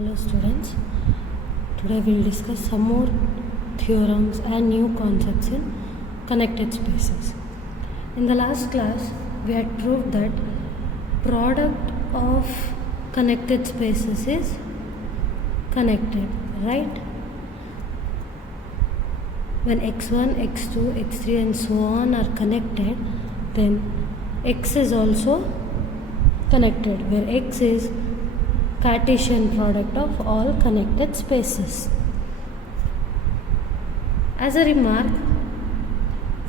Hello students, today we will discuss some more theorems and new concepts in connected spaces. In the last class we had proved that product of connected spaces is connected, right? When x1, x2, x3 and so on are connected, then x is also connected, where x is Cartesian product of all connected spaces. As a remark,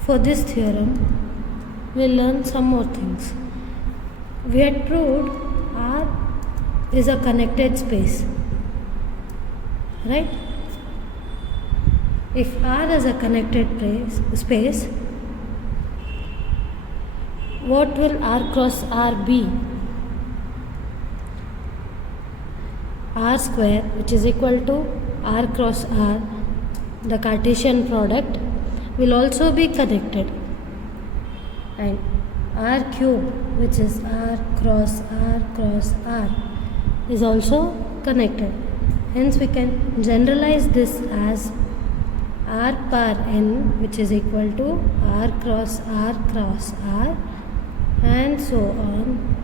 for this theorem, we'll learn some more things. We had proved R is a connected space, right? If R is a connected space, what will R cross R be? R square, which is equal to R cross R, the Cartesian product, will also be connected, and R cube, which is R cross R, is also connected. Hence we can generalize this as R power n, which is equal to R cross R, and so on,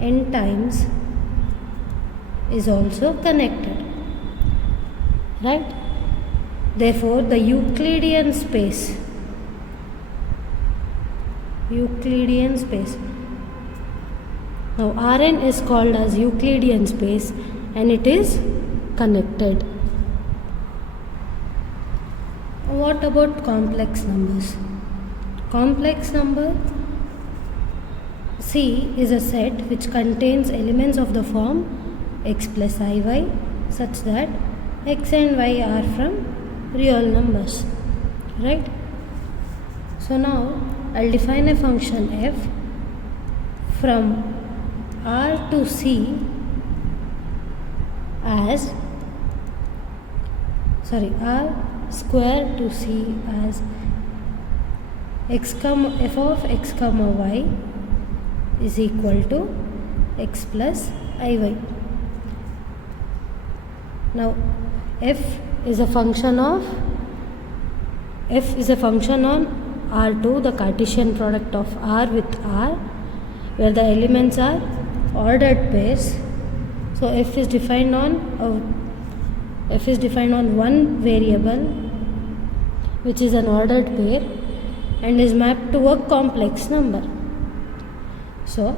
n times is also connected, right? Therefore the Euclidean space, now Rn is called as Euclidean space and it is connected. What about complex numbers? Complex number C is a set which contains elements of the form x plus iy such that x and y are from real numbers, right? So now I'll define a function f from R to C as R square to C as f of x comma y is equal to x plus iy. Now f is a function on R2, the Cartesian product of R with R, where the elements are ordered pairs. So f is defined on one variable, which is an ordered pair, and is mapped to a complex number. So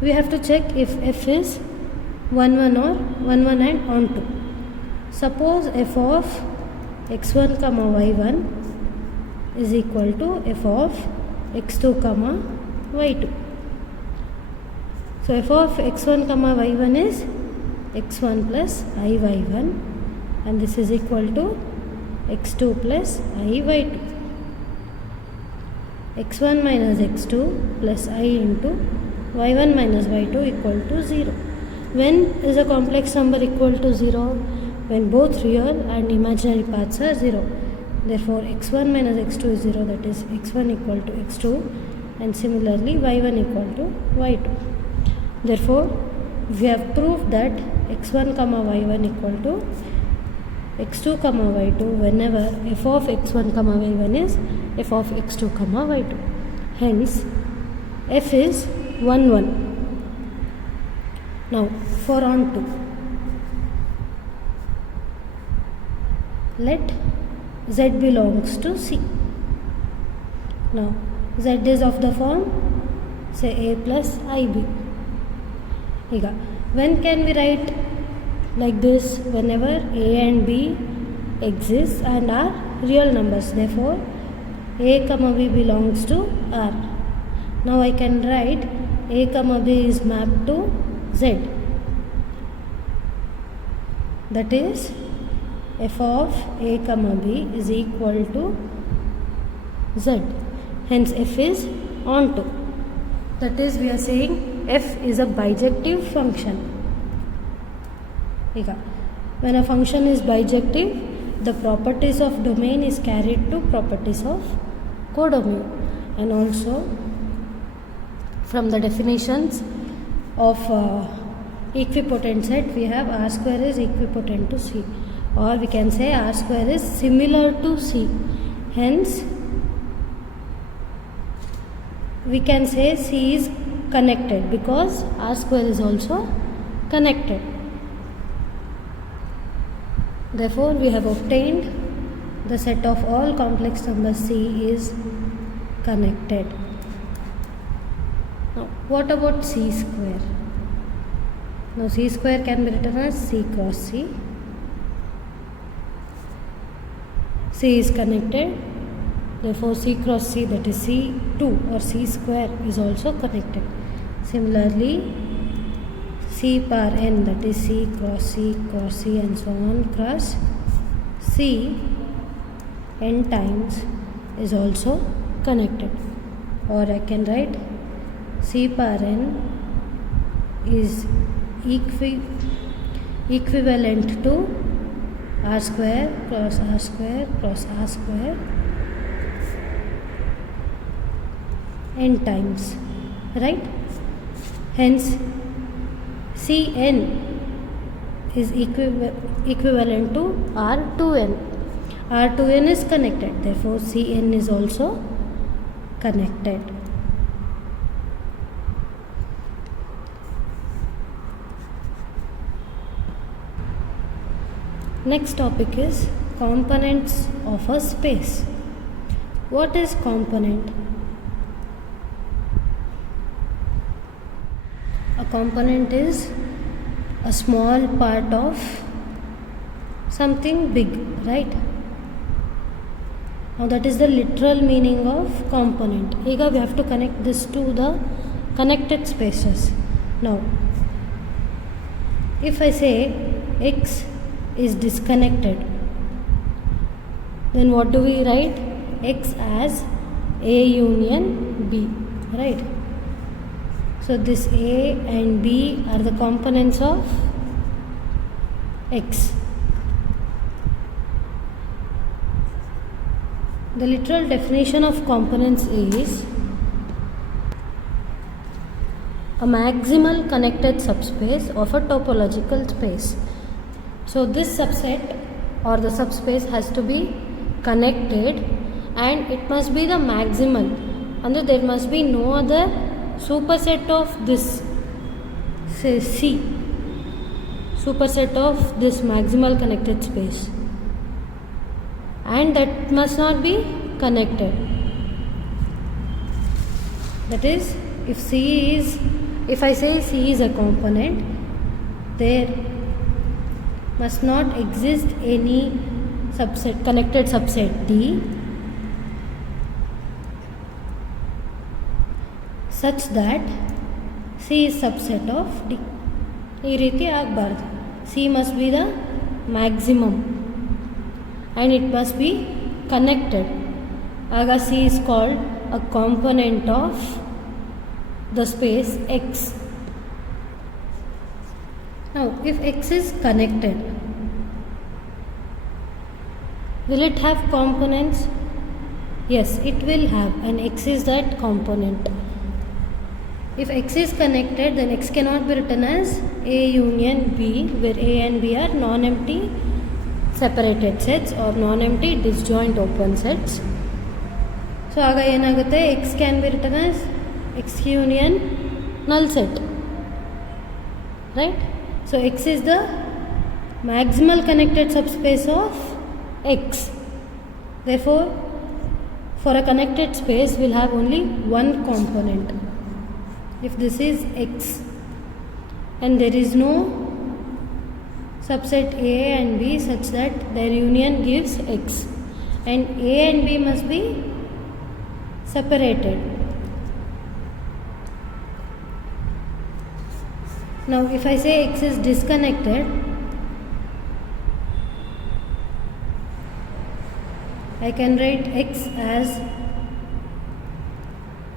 we have to check if f is 1 1 or 1 1 and onto. Suppose f of x1 comma y1 is equal to f of x2 comma y2. So f of x1 comma y1 is x1 plus iy1, and this is equal to x2 plus iy2. x1 minus x2 plus I into y1 minus y2 equal to 0. When is a complex number equal to 0? When both real and imaginary parts are 0. Therefore x1 minus x2 is 0, that is x1 equal to x2, and similarly y1 equal to y2. Therefore we have proved that x1 comma y1 equal to x2 comma y2 whenever f of x1 comma y1 is f of x2 comma y2. Hence f is 1 1. Now for onto, let Z belongs to C. Now Z is of the form, say A plus IB. When can we write like this? Whenever A and B exist and are real numbers. Therefore A comma B belongs to R. Now I can write A comma B is mapped to Z. That is f of A comma B is equal to Z. Hence f is onto. That is, we are saying f is a bijective function. When a function is bijective, the properties of domain is carried to properties of codomain. And also from the definitions of equipotent set, we have r square is equipotent to c, or we can say r square is similar to c. Hence, we can say c is connected because r square is also connected. Therefore, we have obtained the set of all complex numbers c is connected. Now, what about c square? Now, c square can be written as c cross c. C is connected, therefore c cross c, that is c2 or c square, is also connected. Similarly, c power n, that is c cross c cross c and so on cross c n times, is also connected. Or I can write c power n is equivalent to r square cross r square cross r square n times, right? Hence, Cn is equivalent to R2n. R2n is connected, therefore Cn is also connected. Next topic is components of a space. What is component? A component is a small part of something big, right? Now that is the literal meaning of component. Here we have to connect this to the connected spaces. Now, if I say X is disconnected, then what do we write? X as A union B, right? So this A and B are the components of X. The literal definition of components is a maximal connected subspace of a topological space. So this subset or the subspace has to be connected and it must be the maximal, and there must be no other superset of this, say C, superset of this maximal connected space, and that must not be connected. That is, if I say C is a component, there must not exist any subset, connected subset D, such that C is subset of D. ಈ ರೀತಿ ಆಗಬಾರ್ದು. C must be the maximum and it must be connected. ಆಗ C is called a component of the space X. Now, if X is connected, will it have components? Yes, it will have, and X is that component. If X is connected, then X cannot be written as A union B, where A and B are non-empty separated sets or non-empty disjoint open sets. So, aga enagutte, X can be written as X union null set, right? So, X is the maximal connected subspace of X. Therefore, for a connected space, we will have only one component. If this is X and there is no subset A and B such that their union gives X, and A and B must be separated. Now, if I say X is disconnected, I can write X as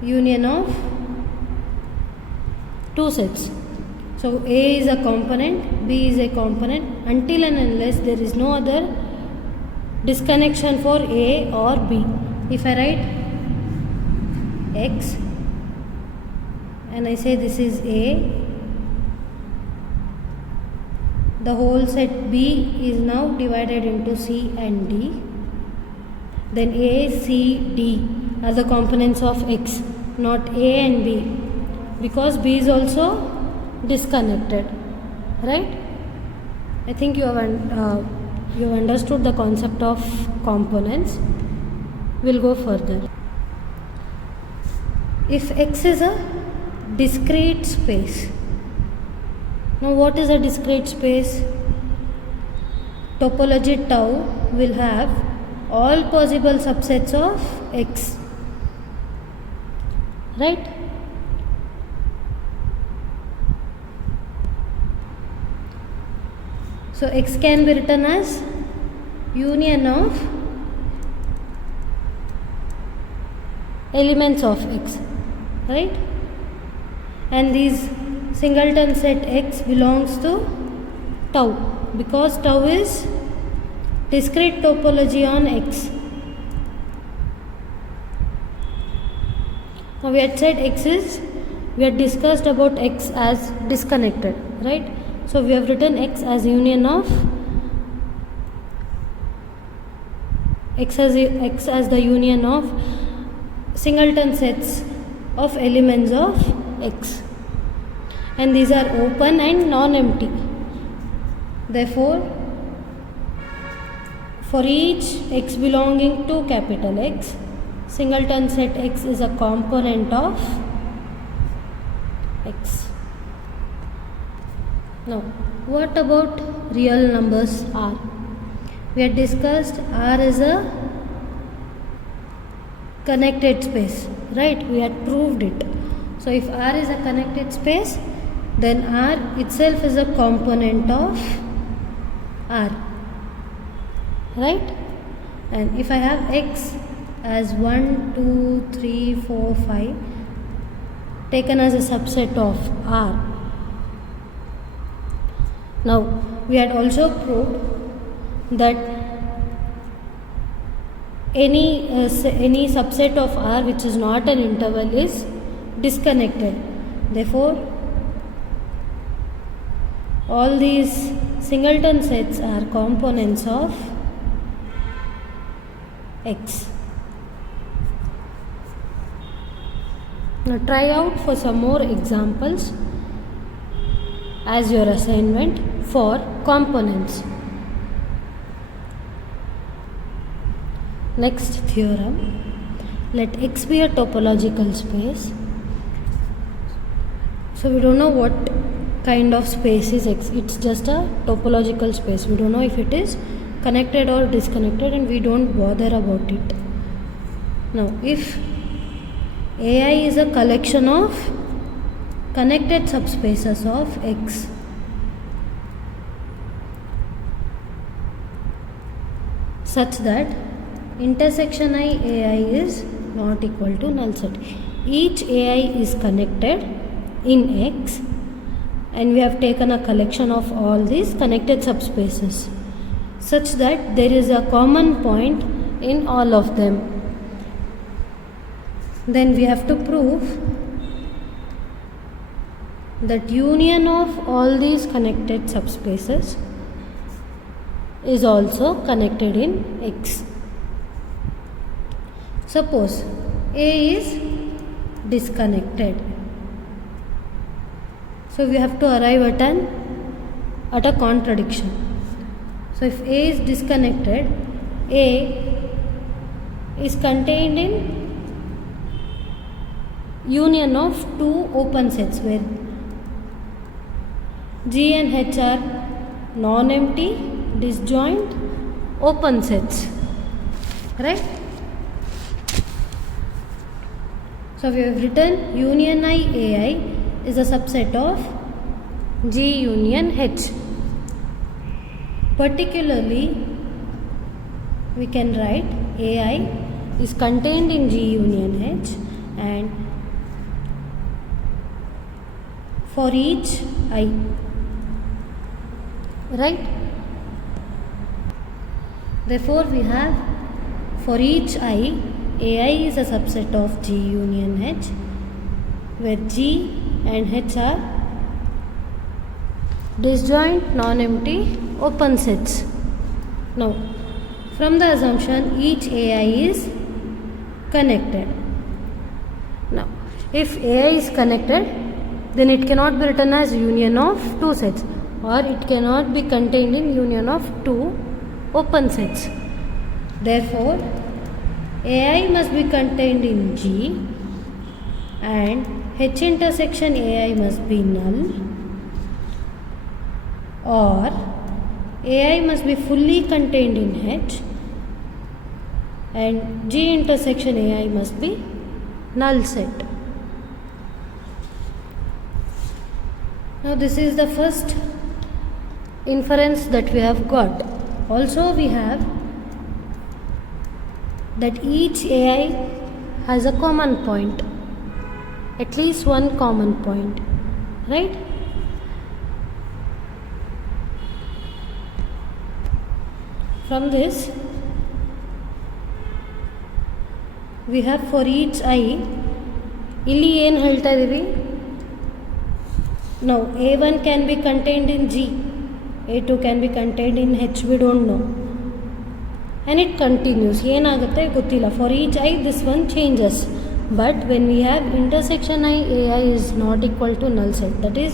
union of two sets. So, A is a component, B is a component until and unless there is no other disconnection for A or B. If I write X and I say this is A the whole set B is now divided into C and D. Then A, C, D are the components of X, not A and B, because B is also disconnected, right? I think you have understood the concept of components. We'll go further. If X is a discrete space, now what is a discrete space? Topology tau will have all possible subsets of X, right? So X can be written as union of elements of X, right? And these singleton set X belongs to tau, because tau is discrete topology on X. Now we had said we had discussed about X as disconnected, right? So we have written X as union of X as the union of singleton sets of elements of X, and these are open and non-empty. Therefore, for each X belonging to capital X, singleton set X is a component of X. Now, what about real numbers R? We had discussed R is a connected space, right? We had proved it. So, if R is a connected space, then R itself is a component of R, right? And if I have X as 1, 2, 3, 4, 5 taken as a subset of R. Now, we had also proved that any subset of R which is not an interval is disconnected. Therefore, all these singleton sets are components of X. Now try out for some more examples as your assignment for components. Next theorem. Let X be a topological space. So we don't know what kind of space is X. It's just a topological space. We don't know if it is connected or disconnected, and we don't bother about it. Now, if AI is a collection of connected subspaces of X, such that intersection AI is not equal to null set. Each AI is connected in X, and we have taken a collection of all these connected subspaces such that there is a common point in all of them. Then we have to prove that union of all these connected subspaces is also connected in X. Suppose A is disconnected. So we have to arrive at a contradiction. So if A is disconnected, A is contained in union of two open sets where G and H are non-empty, disjoint, open sets, right? So we have written union AI is a subset of G union H. Particularly, we can write AI is contained in G union H, and for each I, right? Therefore, we have for each I, AI is a subset of G union H, where G and H are disjoint, non-empty, open sets. Now, from the assumption each AI is connected. Now, if AI is connected, then it cannot be written as union of two sets, or it cannot be contained in union of two open sets. Therefore, AI must be contained in G and H intersection AI must be null, or AI must be fully contained in H and G intersection AI must be null set. Now this is the first inference that we have got. Also we have that each AI has a common point, at least one common point, right? From this we have for each I ಇಲ್ಲಿ ಏನು ಹೇಳ್ತಾ ಇದ್ದೀವಿ now A1 can be contained in G, A2 can be contained in H, we don't know, and it continues. ಏನಾಗುತ್ತೆ ಗೊತ್ತಿಲ್ಲ. For each I this one changes, but when we have intersection I, AI is not equal to null set. That is,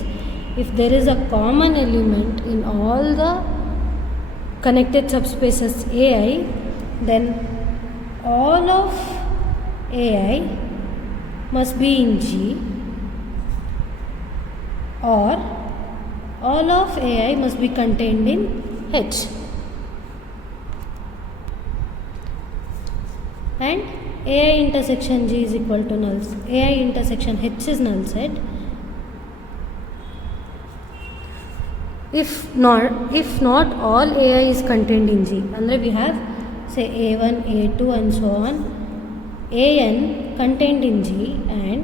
if there is a common element in all the connected subspaces AI, then all of AI must be in G, or all of AI must be contained in H, and AI intersection G is equal to null. AI intersection H is null set. If not all AI is contained in G, and we have say A1, A2 and so on, AN contained in G and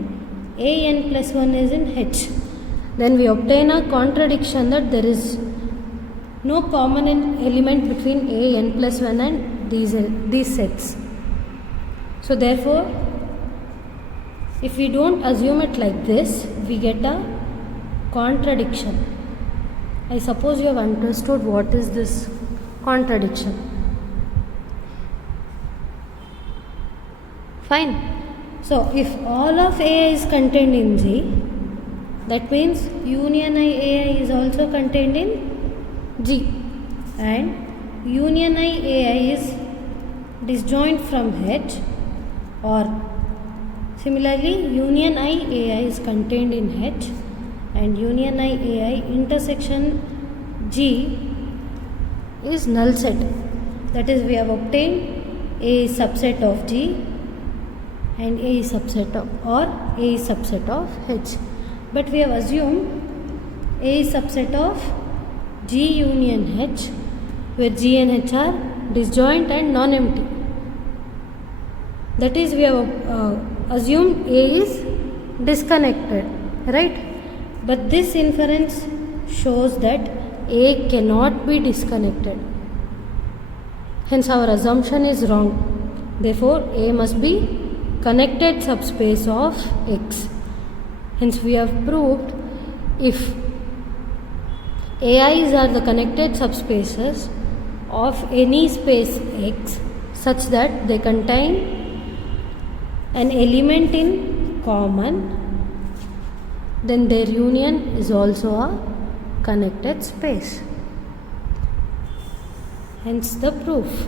AN plus 1 is in H, then we obtain a contradiction that there is no common element between AN plus 1 and these sets. So therefore, if we don't assume it like this, we get a contradiction. I suppose you have understood what is this contradiction. Fine. So if all of AI is contained in G, that means union I AI is also contained in G, and union I AI is disjoint from H, or similarly union I AI is contained in H and union I AI intersection G is null set. That is, we have obtained A is subset of G and A is subset of, or A is subset of H. But we have assumed A is subset of G union H, where G and H are disjoint and non-empty. That is, we have assumed A is disconnected, right? But this inference shows that A cannot be disconnected. Hence our assumption is wrong. Therefore, A must be connected subspace of X. Hence we have proved if AIs are the connected subspaces of any space X such that they contain an element in common, then their union is also a connected space. Hence the proof.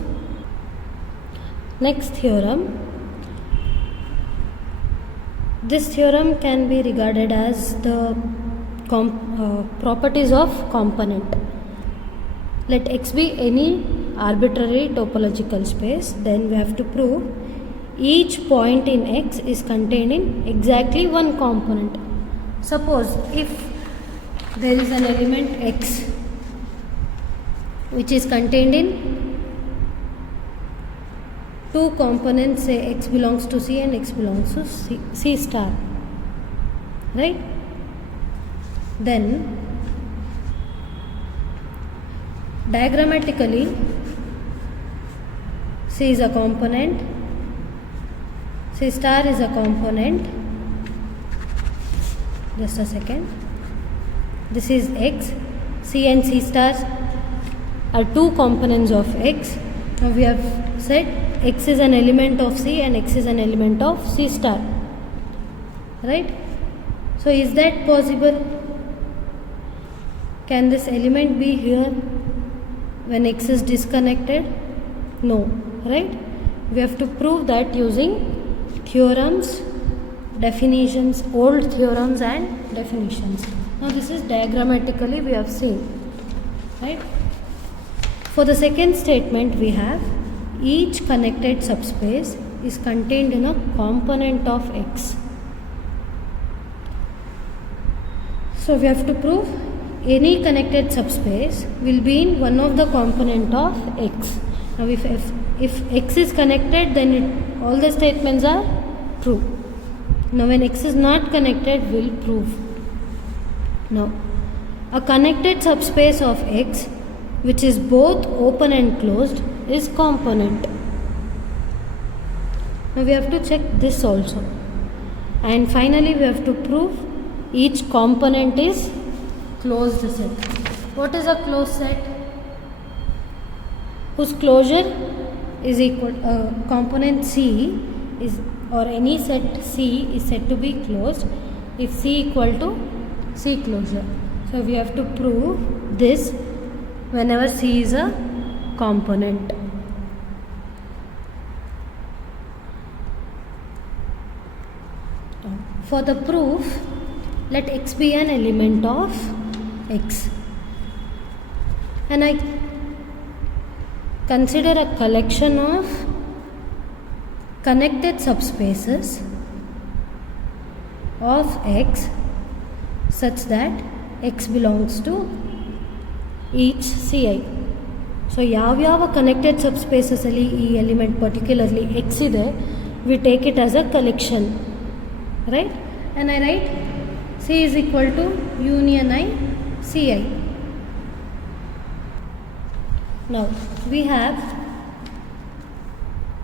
Next theorem. This theorem can be regarded as the properties of component. Let X be any arbitrary topological space, then we have to prove each point in X is contained in exactly one component. Suppose if there is an element X which is contained in two components, say X belongs to C and X belongs to C star, right? Then diagrammatically C is a component, C star is a component. Just a second. This is X, C and C stars are two components of X. Now we have said X is an element of C and X is an element of C star. Right? So is that possible? Can this element be here when X is disconnected? No. Right? We have to prove that using theorems, definitions, old theorems and definitions. Now this is diagrammatically we have seen. Right? For the second statement we have each connected subspace is contained in a component of X. So we have to prove any connected subspace will be in one of the component of X. Now if X is connected, then all the statements are true. Now when X is not connected, we'll prove. Now a connected subspace of X which is both open and closed is component. Now we have to check this also. And finally we have to prove each component is closed set. What is a closed set? Whose closure is equal component C is, or any set C is said to be closed if C equal to C closure. So we have to prove this whenever C is a component. For the proof, let X be an element of X. And I consider a collection of connected subspaces of X such that X belongs to each Ci. So ಯಾವ connected subspaces ಅಲ್ಲಿ ಈ element particularly X ಇದೆ, we take it as a collection, right? And I write C is equal to union I Ci. Now we have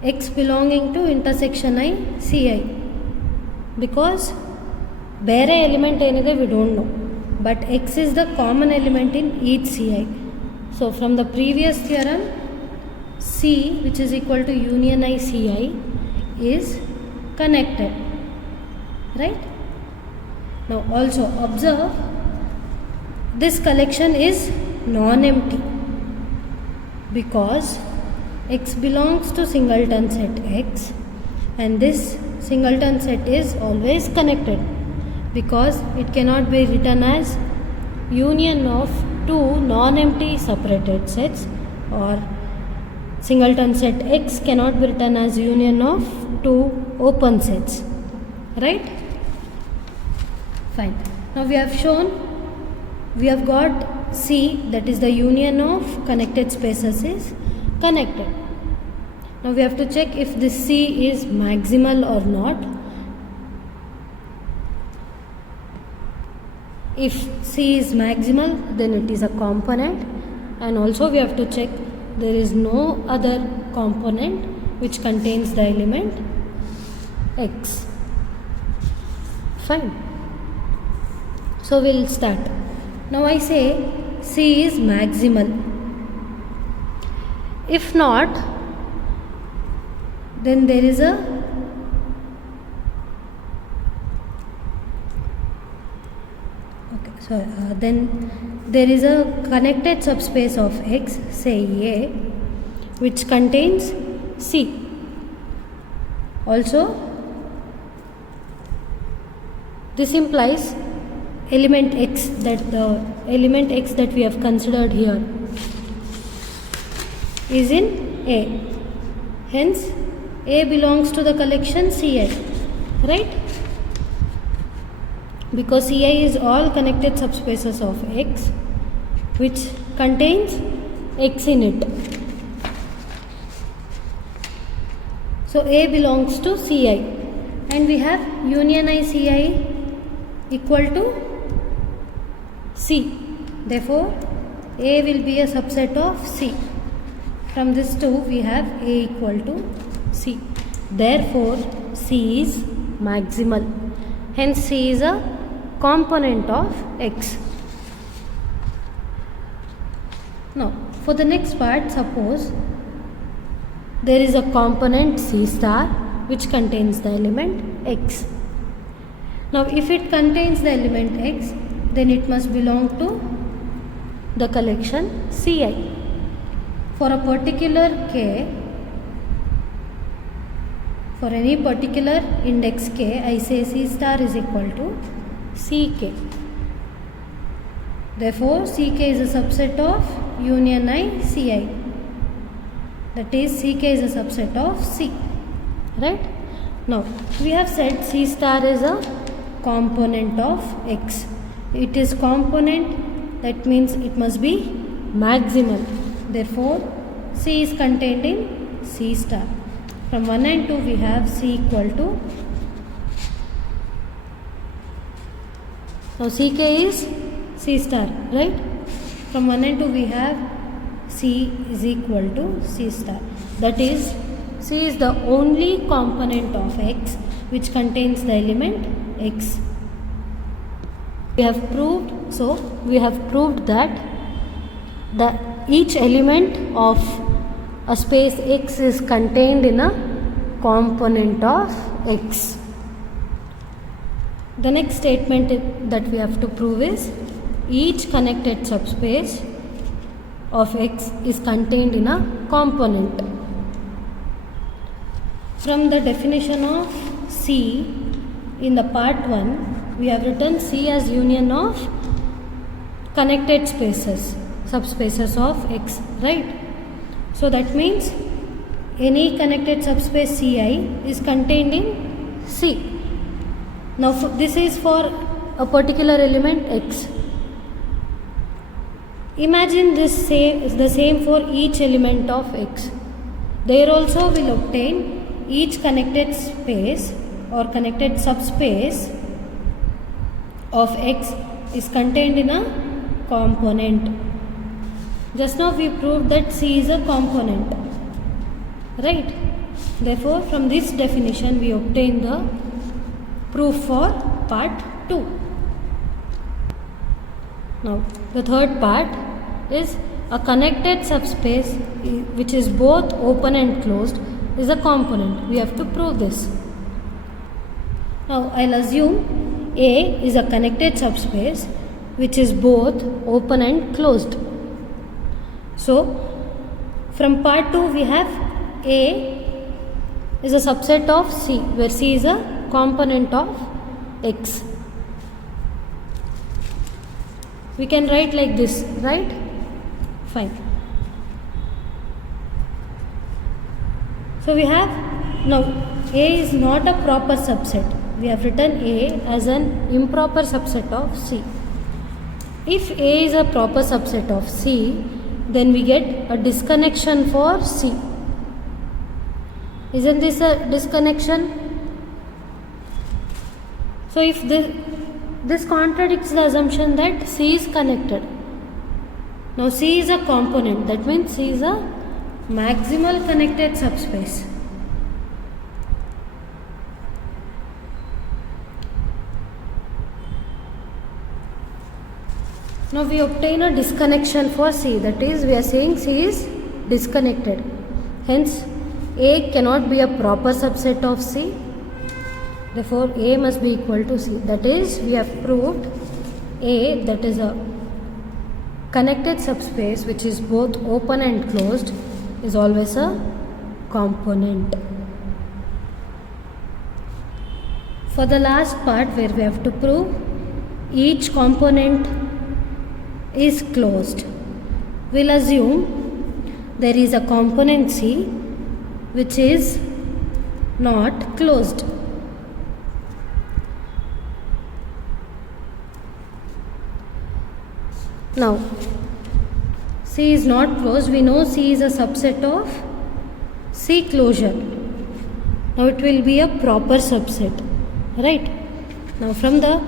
X belonging to intersection I Ci because ಬೇರೆ element ಏನಿದೆ we don't know, but X is the common element in each Ci. So from the previous theorem, C which is equal to union I Ci is connected, right? Now also observe this collection is non-empty because X belongs to singleton set X and this singleton set is always connected because it cannot be written as union of two non-empty separated sets, or singleton set X cannot be written as union of two open sets, right? Fine. Now we have shown, we have got C, that is the union of connected spaces is connected. Now we have to check if this C is maximal or not. If C is maximal, then it is a component, and also we have to check there is no other component which contains the element X. Fine. So we'll start. Now I say C is maximal. If not, then there is a then there is a connected subspace of X, say A, which contains C. Also, this implies element X, that the element X that we have considered here is in A. Hence, A belongs to the collection Ci, right? Because Ci is all connected subspaces of X which contains X in it. So A belongs to Ci and we have union I Ci equal to C. Therefore, A will be a subset of C. From this too we have A equal to C. Therefore, C is maximal. Hence, C is a component of X. Now for the next part, suppose there is a component C star which contains the element X. Now if it contains the element X, then it must belong to the collection Ci. For a particular K, for any particular index K, I say C star is equal to Ck. Therefore Ck is a subset of union I Ci. That is, Ck is a subset of C. Right? Now we have said C star is a component of X. It is component, that means it must be maximal. Therefore C is contained in C star. From 1 and 2 we have C equal to, now Ck is C star, right? From 1 and 2 we have C is equal to C star. That is, C is the only component of X which contains the element X. We have proved that each element of a space X is contained in a component of X. The next statement that we have to prove is each connected subspace of X is contained in a component. From the definition of C in the part 1, we have written C as union of connected spaces, subspaces of X, right? So that means any connected subspace Ci is contained in C. Now this is for a particular element X. Imagine this is the same for each element of X. There also will obtain each connected space or connected subspace of X is contained in a component. Just now we proved that C is a component, right? Therefore from this definition we obtain the proof for part 2. Now the third part is a connected subspace which is both open and closed is a component. We have to prove this. Now I'll assume A is a connected subspace which is both open and closed. So from part 2 we have A is a subset of C, where C is a component of X. We can write like this, right? Fine. So we have, now A is not a proper subset. We have written A as an improper subset of C. If A is a proper subset of C, then we get a disconnection for C. Isn't this a disconnection? So if this contradicts the assumption that C is connected. Now C is a component, that means C is a maximal connected subspace. Now we obtain a disconnection for C, that is, we are saying C is disconnected. Hence A cannot be a proper subset of C. Therefore A must be equal to C. That is, we have proved A, that is a connected subspace which is both open and closed, is always a component. For the last part, where we have to prove each component is closed, we'll assume there is a component C which is not closed. Now C is not closed. We know C is a subset of C closure. Now it will be a proper subset, right? Now from the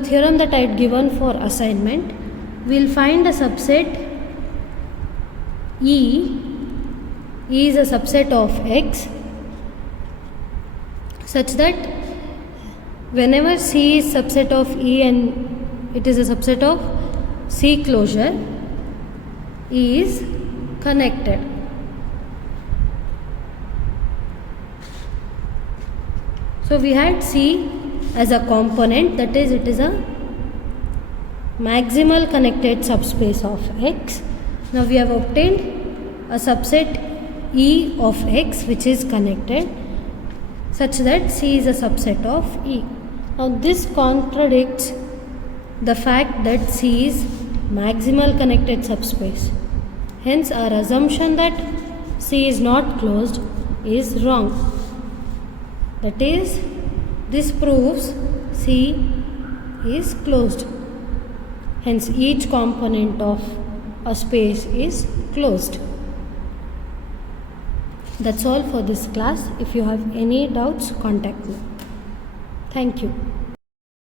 theorem that I had given for assignment, we will find a subset E. E is a subset of X such that whenever C is subset of E and it is a subset of C closure, is connected. So we had C as a component, that is, it is a maximal connected subspace of X. Now we have obtained a subset E of X which is connected such that C is a subset of E. Now this contradicts the fact that C is maximal connected subspace. Hence our assumption that C is not closed is wrong. That is, this proves C is closed. Hence each component of a space is closed. That's all for this class. If you have any doubts, contact me. Thank you.